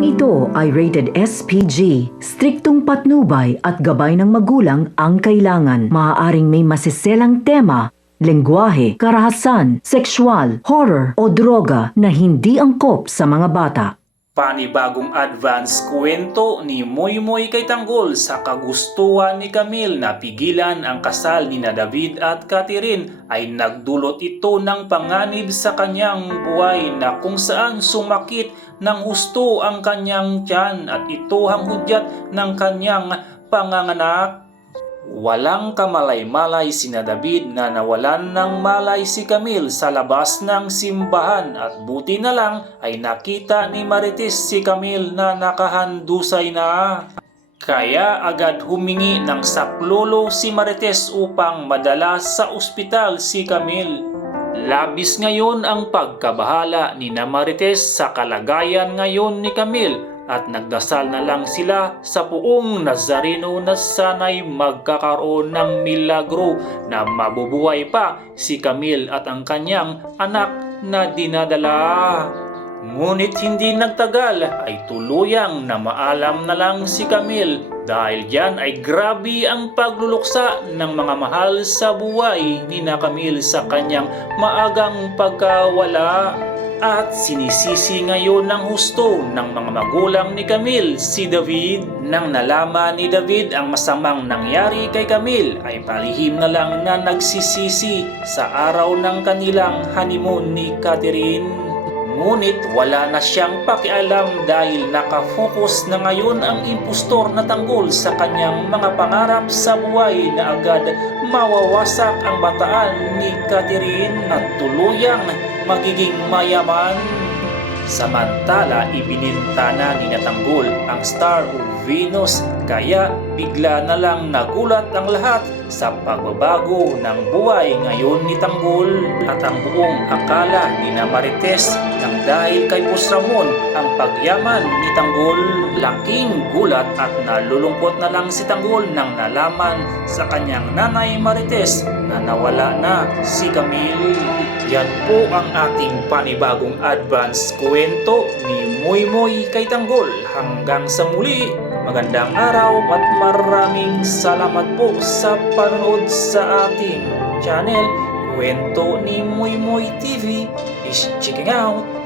Programang ito ay rated SPG. Striktong patnubay at gabay ng magulang ang kailangan. Maaaring may masiselang tema, lengguwahe, karahasan, sexual, horror o droga na hindi angkop sa mga bata. Panibagong advance kwento ni Moy Moy kay Tanggol sa kagustuhan ni Camille na pigilan ang kasal ni David at Catherine ay nagdulot ito ng panganib sa kanyang buhay na kung saan sumakit ng husto ang kanyang tiyan at ito ang hudyat ng kanyang panganganak. Walang kamalay-malay sina David na nawalan ng malay si Camille sa labas ng simbahan at buti na lang ay nakita ni Marites si Camille na nakahandusay na. Kaya agad humingi ng saklolo si Marites upang madala sa ospital si Camille. Labis ngayon ang pagkabahala ni Marites sa kalagayan ngayon ni Camille. At nagdasal na lang sila sa Poong Nazareno na sana'y magkakaroon ng milagro na mabubuhay pa si Camille at ang kanyang anak na dinadala. Ngunit hindi nagtagal ay tuluyang na maalam na lang si Camille dahil diyan ay grabe ang pagluluksa ng mga mahal sa buhay ni Camille sa kanyang maagang pagkawala. At sinisisi ngayon ng husto ng mga magulang ni Camille si David. Nang nalaman ni David ang masamang nangyari kay Camille ay palihim na lang na nagsisisi sa araw ng kanilang honeymoon ni Catherine. Ngunit wala na siyang pakialam dahil nakafocus na ngayon ang impostor na Tanggol sa kanyang mga pangarap sa buhay na agad mawawasak ang bataan ni Catherine at tuluyang magiging mayaman. Samantala, ibininta na ni Tanggol ang star of Venus kaya bigla na lang nagulat ang lahat sa pagbabago ng buhay ngayon ni Tanggol at ang buong akala ni Marites nang dahil kay Boss Ramon ang pagyaman ni Tanggol. Laking gulat at nalulungkot na lang si Tanggol nang nalaman sa kanyang nanay Marites na nawala na si Camille. Yan po ang ating panibagong advance kwento ni Moy Moy kay Tanggol. Hanggang sa muli, magandang araw at maraming salamat po sa panonood sa ating channel. Kwento ni Moy Moy TV is checking out.